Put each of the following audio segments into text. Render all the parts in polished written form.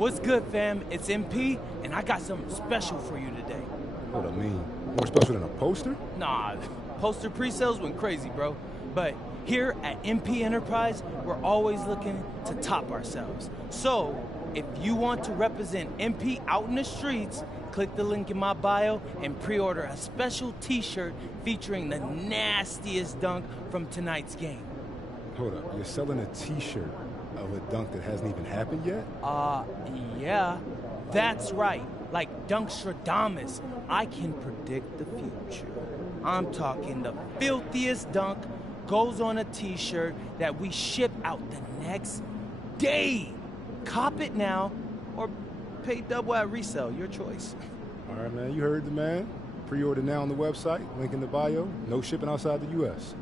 What's good, fam? It's MP, and I got something special for you today. What I mean, more special than a poster? Nah, poster pre-sales went crazy, bro. But here at MP Enterprise, we're always looking to top ourselves. So, if you want to represent MP out in the streets, click the link in my bio and pre-order a special t-shirt featuring the nastiest dunk from tonight's game. Hold up, you're selling a t-shirt of a dunk that hasn't even happened yet? Yeah, that's right. Like Dunkstradamus, I can predict the future. I'm talking the filthiest dunk goes on a t-shirt that we ship out the next day. Cop it now or pay double at resale, your choice. All right, man, you heard the man. Pre-order now on the website, link in the bio. No shipping outside the U.S.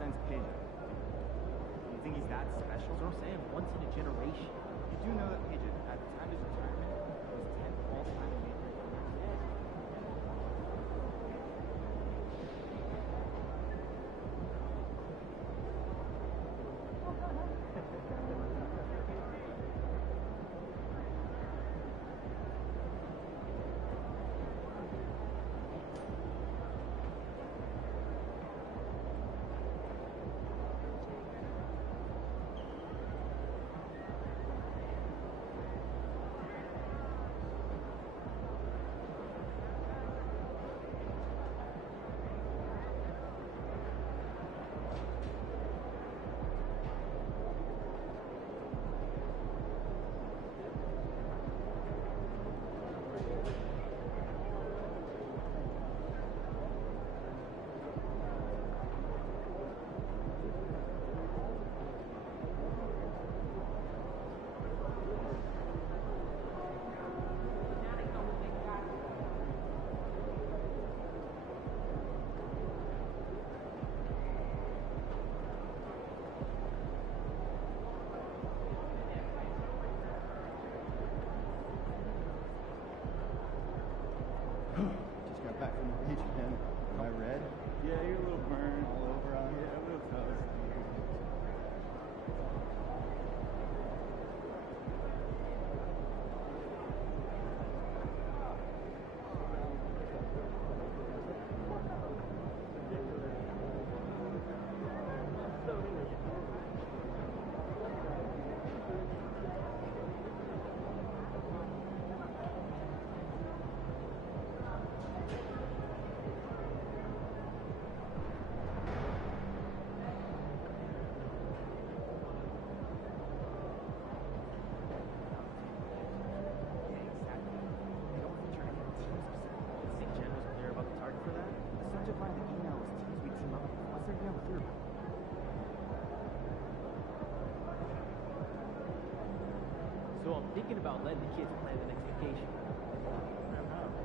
Since Pidgeot. You think he's that special? That's what I'm saying, once in a generation. You do know that Pidgeot, at the time of his retirement, was 10th all-time in major league. thinking about letting the kids plan the next vacation.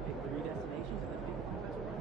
Pick 3 destinations and then pick the best one.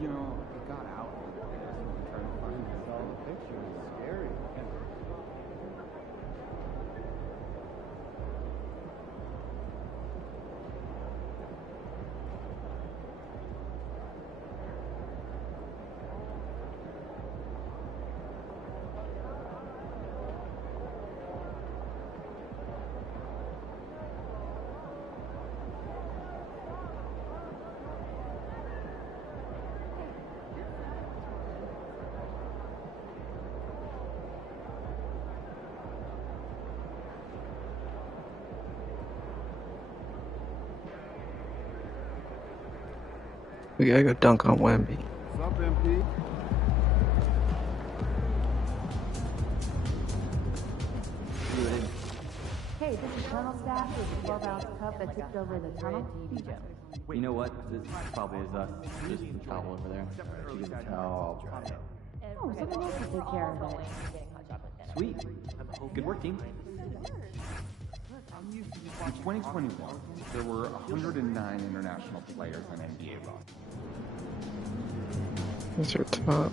You know, it got out. I'm trying to find it. All the pictures. It's scary. We gotta go dunk on Wemby. What's up, MP? Hey, this is tunnel staff with the 12-ounce cup that tipped over the tunnel. You know what? This probably is us. Just the towel over there. She can tell. Oh, someone else will take care of it. Sweet. Good work, team. In 2021, there were 109 international players on NBA roster. These are top.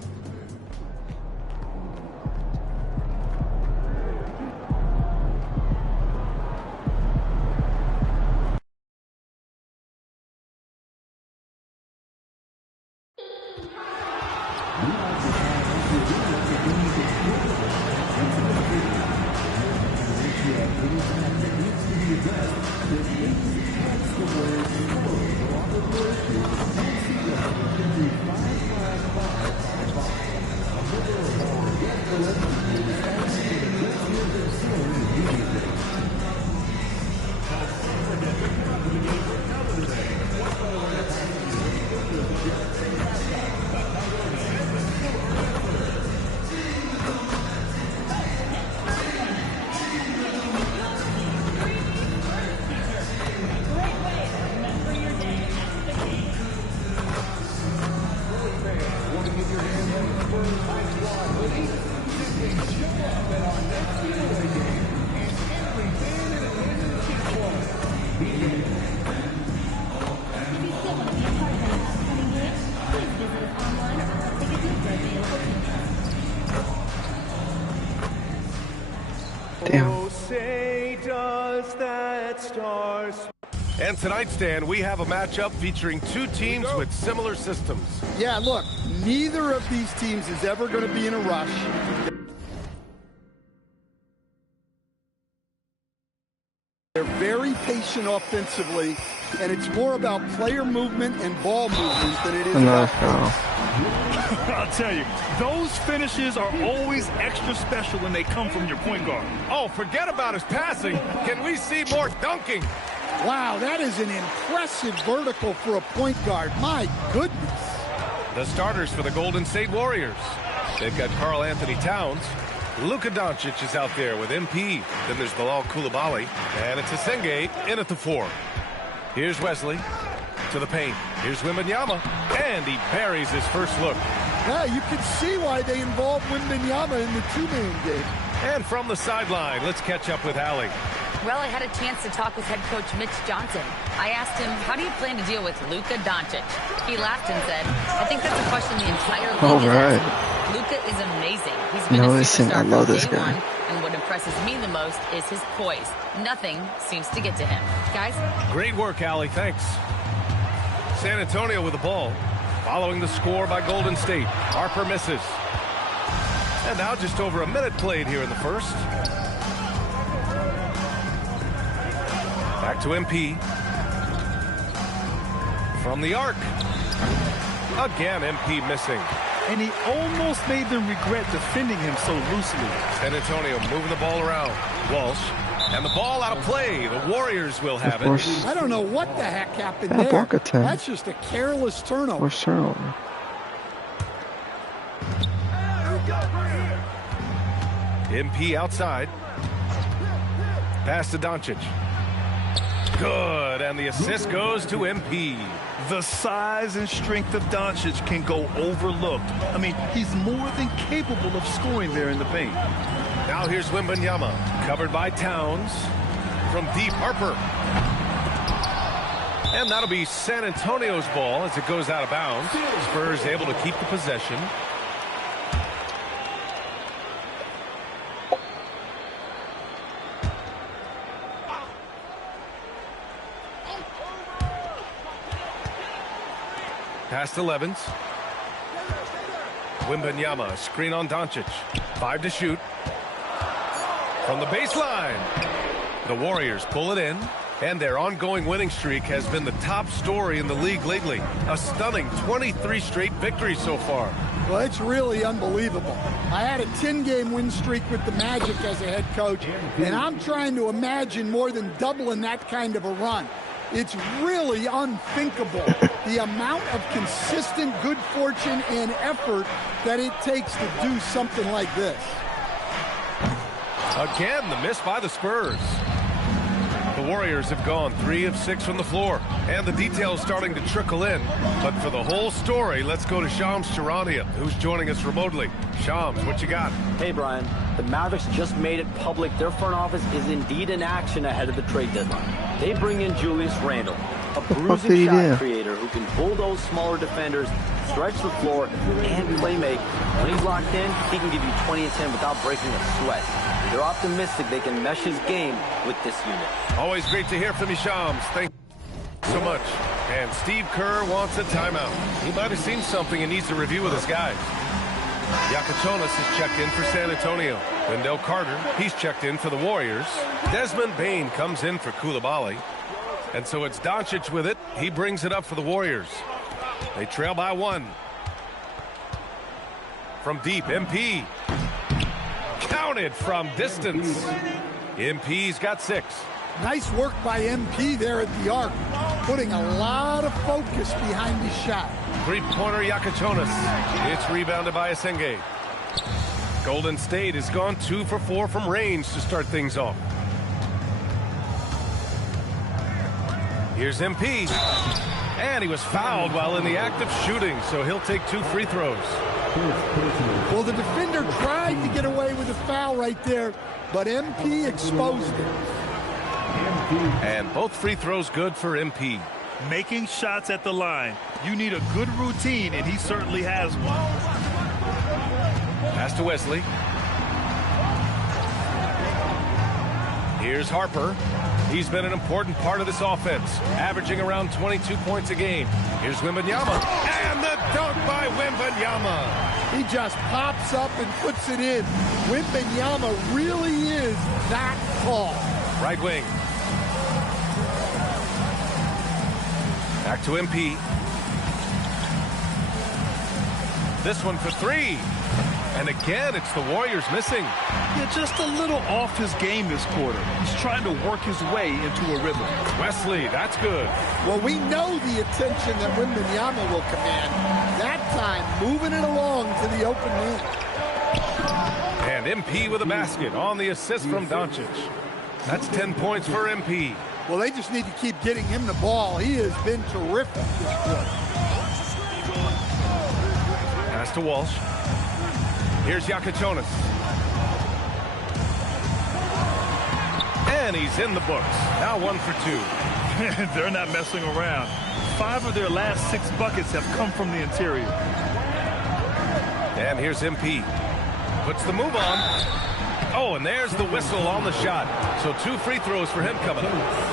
Damn. And tonight, Stan, we have a matchup featuring 2 teams with similar systems. Yeah, look, neither of these teams is ever going to be in a rush. They're very patient offensively, and it's more about player movement and ball movement than it is Another about foul. I'll tell you, those finishes are always extra special when they come from your point guard. Oh, forget about his passing. Can we see more dunking? Wow, that is an impressive vertical for a point guard. My goodness. The starters for the Golden State Warriors. They've got Karl Anthony Towns. Luka Doncic is out there with MP. Then there's Bilal Coulibaly. And it's Asenge in at the 4. Here's Wesley to the paint. Here's Wembanyama. And he buries his first look. Yeah, you can see why they involved Wembanyama in the two-man game. And from the sideline, let's catch up with Allie. Well, I had a chance to talk with head coach Mitch Johnson. I asked him, how do you plan to deal with Luka Doncic? He laughed and said, I think that's a question the entire league is asking. Luka is amazing. He's been a superstar from day one, and what impresses me the most is his poise. Nothing seems to get to him. Guys? Great work, Allie. Thanks. San Antonio with the ball. Following the score by Golden State. Harper misses. And now just over a minute played here in the first. Back to MP. From the arc. Again, MP missing. And he almost made them regret defending him so loosely. San Antonio moving the ball around. Walsh. And the ball out of play. The Warriors will have it. I don't know what the heck happened there. That's just a careless turnover. MP outside. Pass to Doncic. Good, and the assist goes to MP. The size and strength of Doncic can go overlooked. I mean, he's more than capable of scoring there in the paint. Now here's Wembanyama, covered by Towns. From deep, Harper. And that'll be San Antonio's ball as it goes out of bounds. Spurs able to keep the possession. Past 11s. Wembanyama, screen on Doncic. 5 to shoot. From the baseline. The Warriors pull it in. And their ongoing winning streak has been the top story in the league lately. A stunning 23 straight victories so far. Well, it's really unbelievable. I had a 10-game win streak with the Magic as a head coach, and I'm trying to imagine more than doubling that kind of a run. It's really unthinkable, the amount of consistent good fortune and effort that it takes to do something like this. Again, the miss by the Spurs. The Warriors have gone 3 of 6 from the floor, and the details starting to trickle in. But for the whole story, let's go to Shams Charania, who's joining us remotely. Shams, what you got? Hey, Brian. The Mavericks just made it public their front office is indeed in action ahead of the trade deadline. They bring in Julius Randle, a bruising shot creator who can bulldoze smaller defenders, stretch the floor, and play make. When he's locked in, he can give you 20 and 10 without breaking a sweat. They're optimistic they can mesh his game with this unit. Always great to hear from you, Shams. Thank you so much. And Steve Kerr wants a timeout. He might have seen something and needs to review with his guys. Iacochonas has checked in for San Antonio. Wendell Carter, he's checked in for the Warriors. Desmond Bane comes in for Coulibaly. And so it's Doncic with it. He brings it up for the Warriors. They trail by 1. From deep, MP. Counted from distance. MP's got 6. Nice work by MP there at the arc, putting a lot of focus behind his shot. Three-pointer Iacochonas. It's rebounded by Asenge. Golden State has gone 2 for 4 from range to start things off. Here's MP. And he was fouled while in the act of shooting, so he'll take 2 free throws. Well, the defender tried to get away with a foul right there, but MP exposed it. And both free throws good for MP. Making shots at the line. You need a good routine, and he certainly has one. Pass to Wesley. Here's Harper. He's been an important part of this offense, averaging around 22 points a game. Here's Wembanyama. And the dunk by Wembanyama. He just pops up and puts it in. Wembanyama really is that tall. Right wing. Back to MP. This one for three. And again, it's the Warriors missing. Yeah, just a little off his game this quarter. He's trying to work his way into a rhythm. Wesley, that's good. Well, we know the attention that Wembanyama will command. That time, moving it along to the open man. And MP with a basket on the assist from Doncic. That's 10 points for MP. Well, they just need to keep getting him the ball. He has been terrific this quarter. Pass to Walsh. Here's Yakachonis. And he's in the books. Now 1 for 2. They're not messing around. 5 of their last 6 buckets have come from the interior. And here's MP. Puts the move on. Oh, and there's the whistle on the shot. So 2 free throws for him coming up.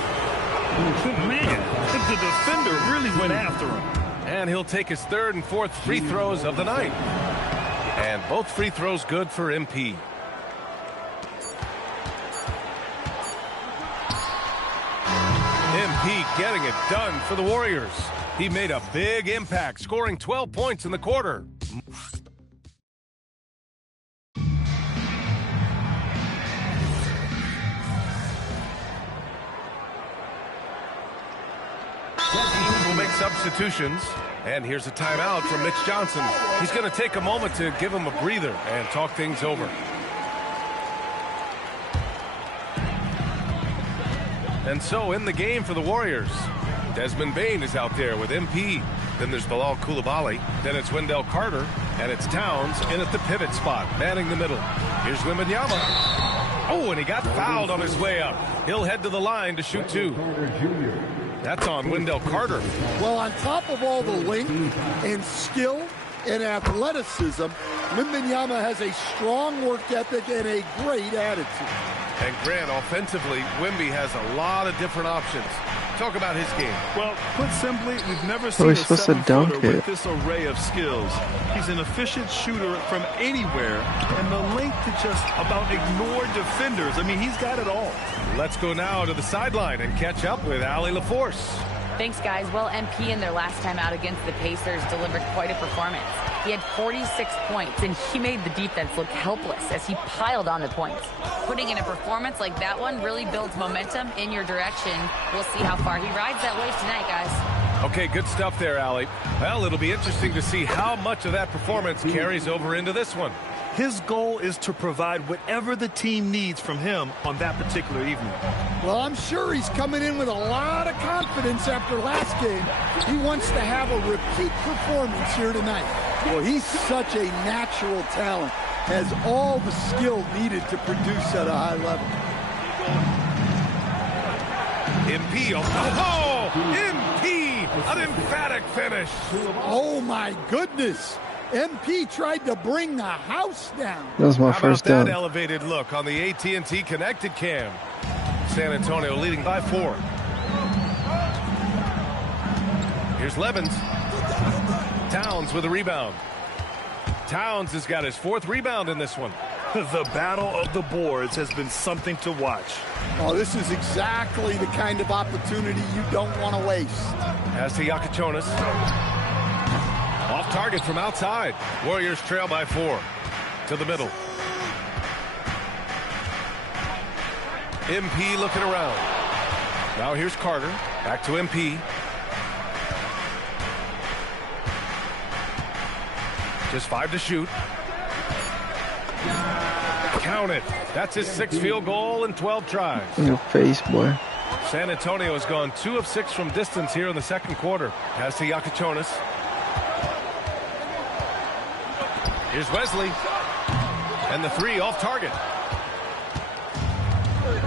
Man, the defender really went after him. And he'll take his 3rd and 4th free throws of the night. And both free throws good for MP. MP getting it done for the Warriors. He made a big impact, scoring 12 points in the quarter. Will make substitutions. And here's a timeout from Mitch Johnson. He's going to take a moment to give him a breather and talk things over. And so in the game for the Warriors, Desmond Bane is out there with MP. Then there's Bilal Coulibaly. Then it's Wendell Carter. And it's Towns in at the pivot spot, manning the middle. Here's Wembanyama. Oh, and he got fouled on his way up. He'll head to the line to shoot 2. That's on Wendell Carter. Well, on top of all the length and skill and athleticism, Wembanyama has a strong work ethic and a great attitude. And Grant, offensively, Wemby has a lot of different options. Talk about his game. Well, put simply, we've never seen a 7-footer with this array of skills. He's an efficient shooter from anywhere, and the length to just about ignore defenders. I mean, he's got it all. Let's go now to the sideline and catch up with Allie LaForce. Thanks, guys. Well, MP in their last time out against the Pacers delivered quite a performance. He had 46 points, and he made the defense look helpless as he piled on the points. Putting in a performance like that one really builds momentum in your direction. We'll see how far he rides that wave tonight, guys. Okay, good stuff there, Allie. Well, it'll be interesting to see how much of that performance carries over into this one. His goal is to provide whatever the team needs from him on that particular evening. Well, I'm sure he's coming in with a lot of confidence after last game. He wants to have a repeat performance here tonight. Well, he's such a natural talent, has all the skill needed to produce at a high level. MP, oh, MP, an emphatic finish. Oh my goodness. MP tried to bring the house down. That was my first down. down. Elevated look on the AT&T connected cam. San Antonio leading by 4. Here's Levens. Towns with a rebound. Towns has got his 4th rebound in this one. The battle of the boards has been something to watch. Oh, this is exactly the kind of opportunity you don't want to waste. As to Yakachonis. Off target from outside. Warriors trail by 4. To the middle. MP looking around. Now here's Carter. Back to MP. Just 5 to shoot. Count it. That's his 6th field goal in 12 tries. In your face, boy. San Antonio has gone 2 of 6 from distance here in the second quarter. Pass to Yakachonis. Here's Wesley. And the 3 off target.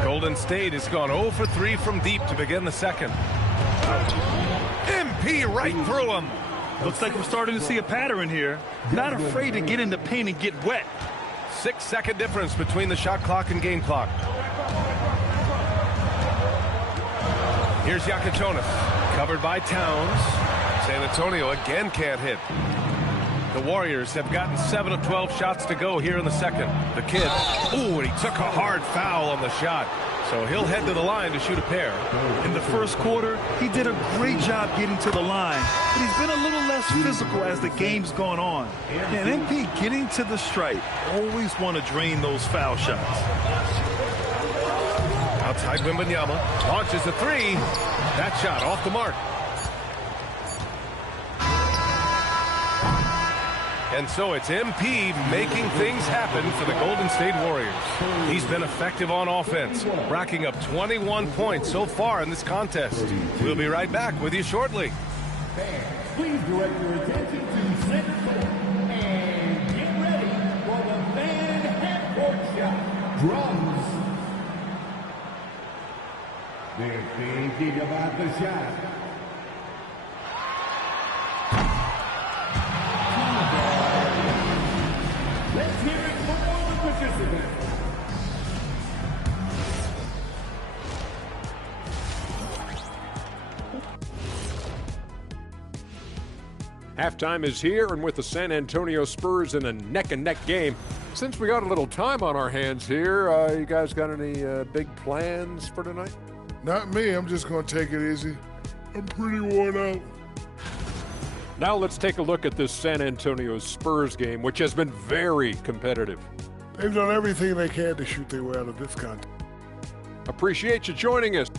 Golden State has gone 0 for 3 from deep to begin the second. MP right through him. Looks like we're starting to see a pattern here. Not afraid to get in the paint and get wet. 6-second difference between the shot clock and game clock. Here's Yakachonis. Covered by Towns. San Antonio again can't hit. The Warriors have gotten 7 of 12 shots to go here in the second. The kid, ooh, and he took a hard foul on the shot. So he'll head to the line to shoot a pair. In the first quarter, he did a great job getting to the line, but he's been a little less physical as the game's gone on. And MP getting to the stripe, always want to drain those foul shots. Outside Wembanyama launches a three. That shot off the mark. And so it's MP making things happen for the Golden State Warriors. He's been effective on offense, racking up 21 points so far in this contest. We'll be right back with you shortly. Fans, please direct your attention to center court and get ready for the fan half-court shot. Drums. They're thinking about the shot. Let's hear it for all the participants. Halftime is here, and with the San Antonio Spurs in a neck-and-neck game, since we got a little time on our hands here, you guys got any big plans for tonight? Not me. I'm just going to take it easy. I'm pretty worn out. Now let's take a look at this San Antonio Spurs game, which has been very competitive. They've done everything they can to shoot their way out of this contest. Appreciate you joining us.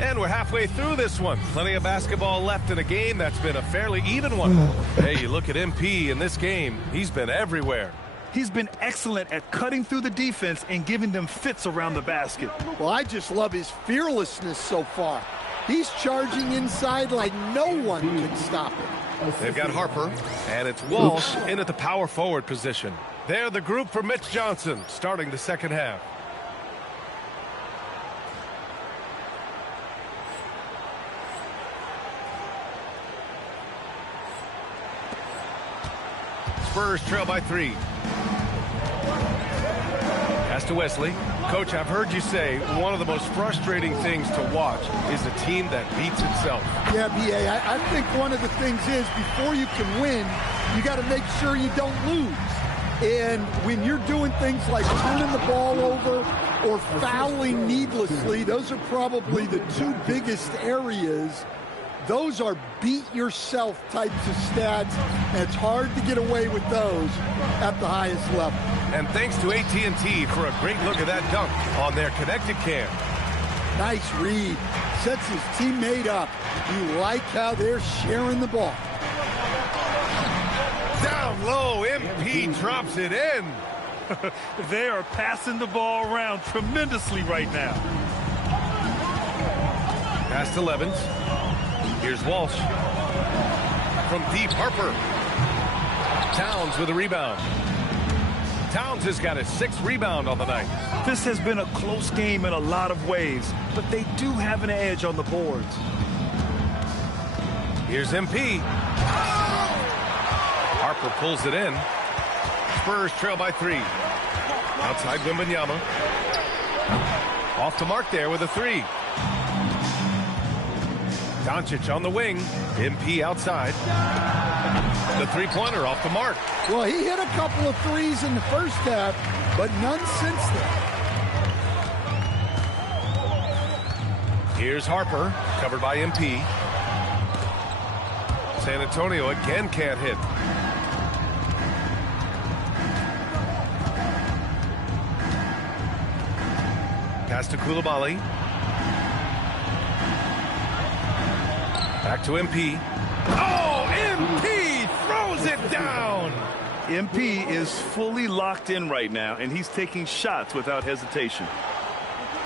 And we're halfway through this one. Plenty of basketball left in a game that's been a fairly even one. Hey, you look at MP in this game, he's been everywhere. He's been excellent at cutting through the defense and giving them fits around the basket. Well, I just love his fearlessness so far. He's charging inside like no one can stop him. They've got Harper, and it's Walsh in at the power forward position. They're the group for Mitch Johnson, starting the second half. Spurs trail by 3. Pass to Wesley. Coach, I've heard you say one of the most frustrating things to watch is a team that beats itself. Yeah, B.A., I think one of the things is before you can win, you got to make sure you don't lose. And when you're doing things like turning the ball over or fouling needlessly, those are probably the two biggest areas. Those are beat-yourself types of stats, and it's hard to get away with those at the highest level. And thanks to AT&T for a great look at that dunk on their connected cam. Nice read. Sets his teammate up. You like how they're sharing the ball. Down low, MP drops it in. They are passing the ball around tremendously right now. Pass to Levens. Here's Walsh. From deep, Harper. Towns with a rebound. Towns has got a 6th rebound on the night. This has been a close game in a lot of ways, but they do have an edge on the boards. Here's MP. Harper pulls it in. Spurs trail by 3. Outside Wembanyama. Off the mark there with a 3. Doncic on the wing. MP outside. The three-pointer off the mark. Well, he hit a couple of threes in the first half, but none since then. Here's Harper, covered by MP. San Antonio again can't hit. Pass to Coulibaly. Back to MP. Oh, MP throws it down! MP is fully locked in right now, and he's taking shots without hesitation.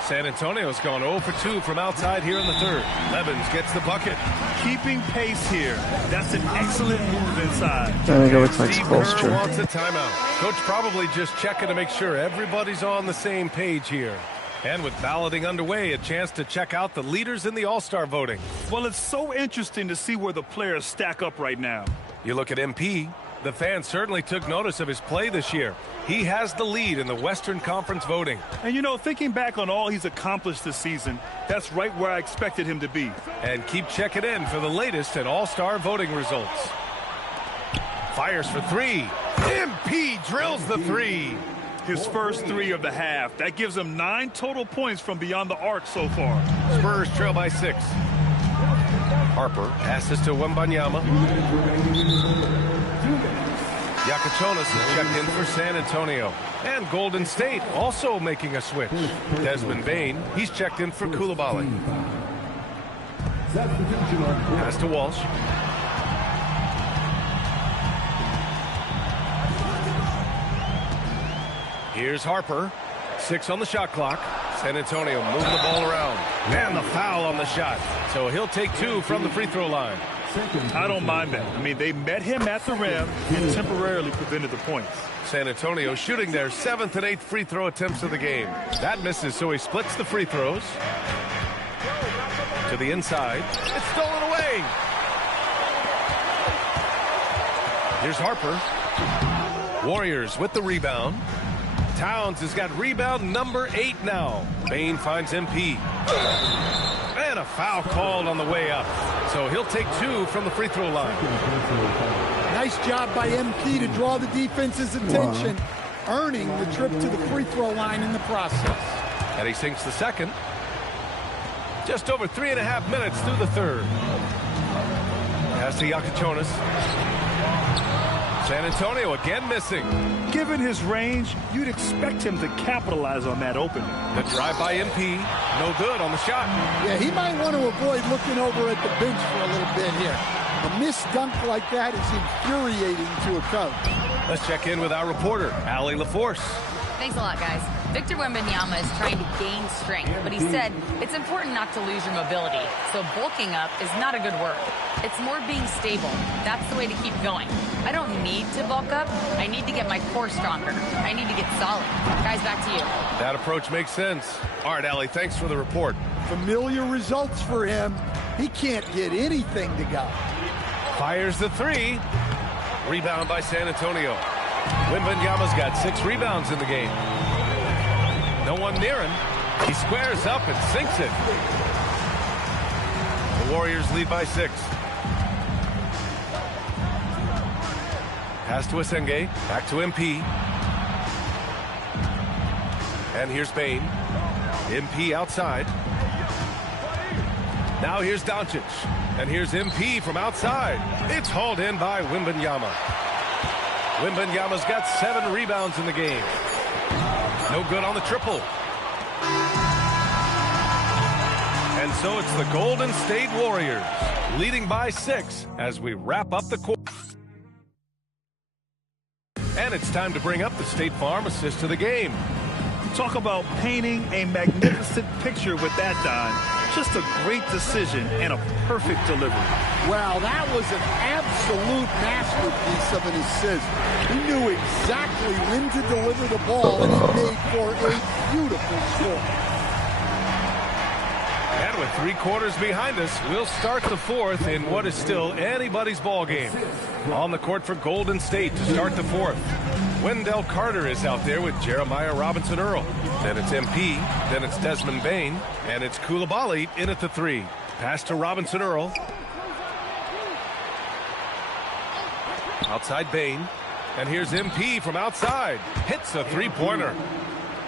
San Antonio's gone 0 for 2 from outside here in the third. Levens gets the bucket. Keeping pace here. That's an excellent move inside. I think it looks like Steve Kerr Spoelstra. wants a timeout. Coach probably just checking to make sure everybody's on the same page here. And with balloting underway, a chance to check out the leaders in the All-Star voting. Well, it's so interesting to see where the players stack up right now. You look at MP. The fans certainly took notice of his play this year. He has the lead in the Western Conference voting. And, you know, thinking back on all he's accomplished this season, that's right where I expected him to be. And keep checking in for the latest at All-Star voting results. Fires for three. MP drills the three. His first three of the half. That gives him 9 total points from beyond the arc so far. Spurs trail by 6. Harper passes to Wembanyama. Yakachonis is checked in for San Antonio. And Golden State also making a switch. Desmond Bane, he's checked in for Coulibaly. Pass to Walsh. Here's Harper. 6 on the shot clock. San Antonio moving the ball around. And the foul on the shot. So he'll take 2 from the free throw line. I don't mind that. I mean, they met him at the rim and temporarily prevented the points. San Antonio shooting their 7th and 8th free throw attempts of the game. That misses, so he splits the free throws. To the inside. It's stolen away. Here's Harper. Warriors with the rebound. Towns has got rebound number 8 now. Bane finds MP. And a foul called on the way up. So he'll take 2 from the free throw line. Nice job by MP to draw the defense's attention, earning the trip to the free throw line in the process. And he sinks the second. Just over 3.5 minutes through the third. Pass to Yakachonis. San Antonio again missing. Given his range, you'd expect him to capitalize on that opening. The drive by MP, no good on the shot. Yeah, he might want to avoid looking over at the bench for a little bit here. A missed dunk like that is infuriating to a coach. Let's check in with our reporter, Allie LaForce. Thanks a lot, guys. Victor Wembanyama is trying to gain strength, but he said it's important not to lose your mobility. So bulking up is not a good word. It's more being stable. That's the way to keep going. I don't need to bulk up. I need to get my core stronger. I need to get solid. Guys, back to you. That approach makes sense. All right, Allie, thanks for the report. Familiar results for him. He can't get anything to go. Fires the 3. Rebound by San Antonio. Wembanyama's got 6 rebounds in the game. No one near him. He squares up and sinks it. The Warriors lead by 6. Pass to Asenge. Back to MP. And here's Bane. MP outside. Now here's Doncic. And here's MP from outside. It's hauled in by Wembanyama. Wembanyama's got 7 rebounds in the game. No good on the triple. And so it's the Golden State Warriors leading by 6 as we wrap up the quarter. And it's time to bring up the State Farm assist to the game. Talk about painting a magnificent picture with that, Don. Just a great decision and a perfect delivery. Wow, that was an absolute masterpiece of an assist. He knew exactly when to deliver the ball, and he made for a beautiful score. And with 3 quarters behind us, we'll start the 4th in what is still anybody's ball game. On the court for Golden State to start the 4th. Wendell Carter is out there with Jeremiah Robinson Earl. Then it's MP, then it's Desmond Bane, and it's Coulibaly in at the 3. Pass to Robinson Earl. Outside Bane. And here's MP from outside. Hits a 3-pointer.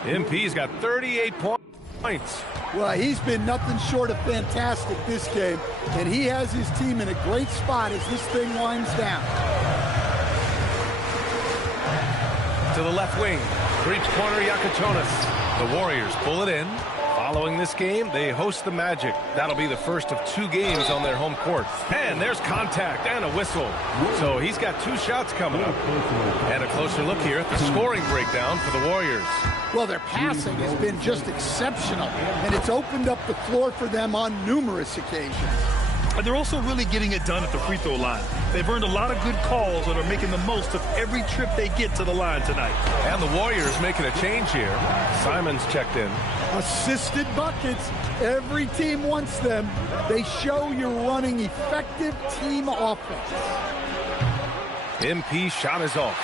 MP's got 38 points. Well, he's been nothing short of fantastic this game, and he has his team in a great spot as this thing winds down. To the left wing, 3-pointer Yakachonis. The Warriors pull it in. Following this game, they host the Magic. That'll be the first of 2 games on their home court. And there's contact and a whistle. So he's got 2 shots coming up. And a closer look here at the scoring breakdown for the Warriors. Well, their passing has been just exceptional, and it's opened up the floor for them on numerous occasions. And they're also really getting it done at the free throw line. They've earned a lot of good calls and are making the most of every trip they get to the line tonight. And the Warriors making a change here. Simon's checked in. Assisted buckets. Every team wants them. They show you're running effective team offense. MP shot is off.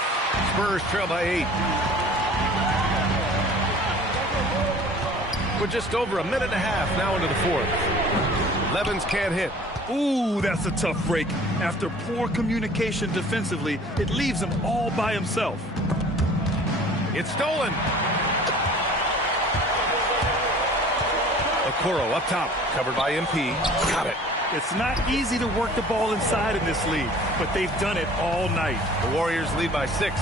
Spurs trail by 8. We're just over a minute and a half now into the fourth. Levens can't hit. Ooh, that's a tough break. After poor communication defensively, it leaves him all by himself. It's stolen. Okoro up top, covered by MP. Got it. It's not easy to work the ball inside in this league, but they've done it all night. The Warriors lead by 6.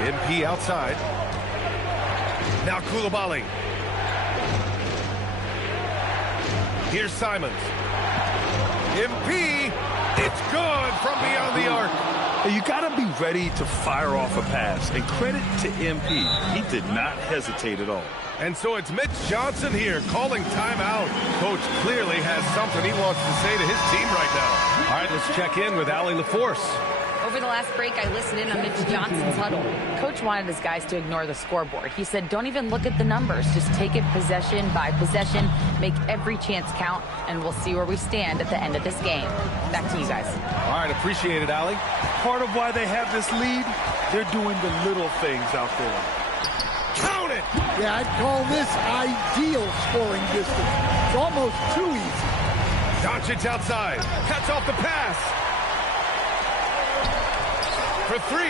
MP outside. Now Koulibaly. Here's Simons. MP, it's good from beyond the arc. You got to be ready to fire off a pass, and credit to MP. He did not hesitate at all. And so it's Mitch Johnson here calling timeout. Coach clearly has something he wants to say to his team right now. All right, let's check in with Allie LaForce. Over the last break, I listened in on Mitch Johnson's huddle. Coach wanted his guys to ignore the scoreboard. He said, don't even look at the numbers. Just take it possession by possession, make every chance count, and we'll see where we stand at the end of this game. Back to you guys. All right, appreciate it, Allie. Part of why they have this lead, they're doing the little things out there. Count it! Yeah, I'd call this ideal scoring distance. It's almost too easy. Doncic outside. Cuts off the pass. For 3.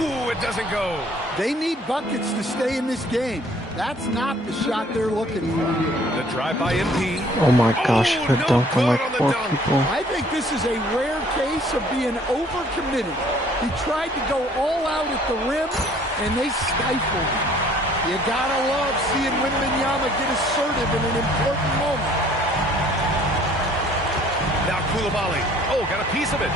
Ooh, it doesn't go. They need buckets to stay in this game. That's not the shot they're looking for. The drive by MP. Oh my gosh, I dunked on like 4 people. I think this is a rare case of being overcommitted. He tried to go all out at the rim, and they stifled him. You gotta love seeing Wembanyama get assertive in an important moment. Now Koulibaly. Oh, got a piece of it.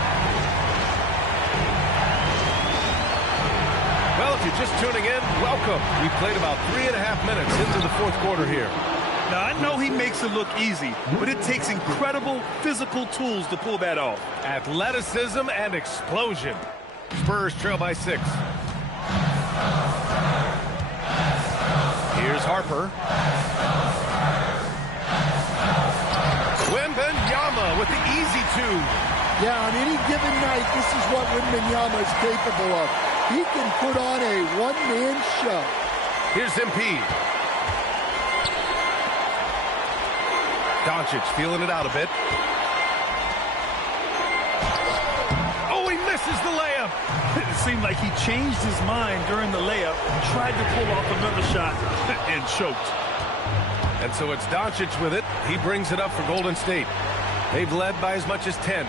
Well, if you're just tuning in, welcome. We've played about 3.5 minutes into the fourth quarter here. Now, I know he makes it look easy, but it takes incredible physical tools to pull that off. Athleticism and explosion. Spurs trail by 6. Here's Harper. Wembanyama with the easy 2. Yeah, on any given night, this is what Wembanyama is capable of. He can put on a one-man show. Here's MP. Doncic feeling it out a bit. Oh, he misses the layup. It seemed like he changed his mind during the layup, tried to pull off another shot, and choked. And so it's Doncic with it. He brings it up for Golden State. They've led by as much as 10.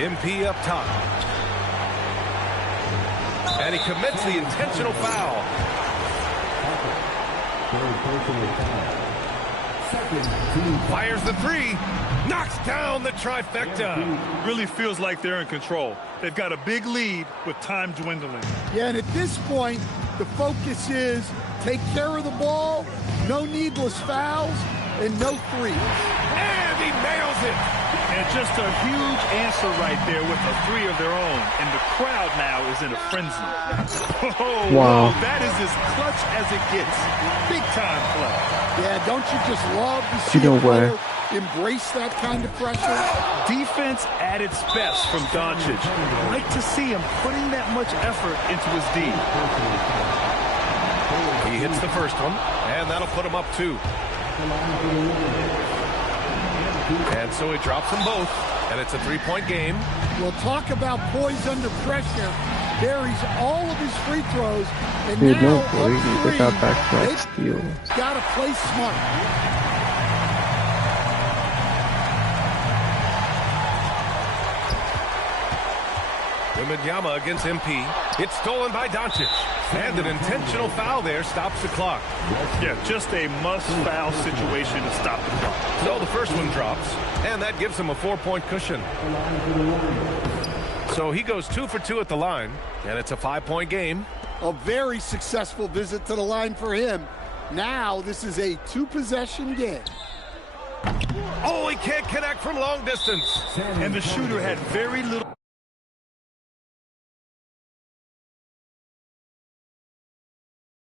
MP up top. And he commits the intentional foul. Fires the 3. Knocks down the trifecta. Really feels like they're in control. They've got a big lead with time dwindling. Yeah, and at this point, the focus is take care of the ball, no needless fouls, and no threes. And he nails it. And just a huge answer right there with a 3 of their own. And the crowd now is in a frenzy. Oh, wow. That is as clutch as it gets. Big time play. Yeah, don't you just love to see a player embrace that kind of pressure? Defense at its best from Doncic. Like to see him putting that much effort into his D. He hits the first one, and that'll put him up 2. And so he drops them both, and it's a 3-point game. We'll talk about poise under pressure. Buries all of his free throws, and dude, now no boy, they got back-to-back steals. Got to play smart. Wembanyama against MP. It's stolen by Doncic. And an intentional foul there stops the clock. Yeah, just a must-foul situation to stop the clock. So the first one drops, and that gives him a 4-point cushion. So he goes 2 for 2 at the line, and it's a 5-point game. A very successful visit to the line for him. Now this is a 2-possession game. Oh, he can't connect from long distance. And the shooter had very little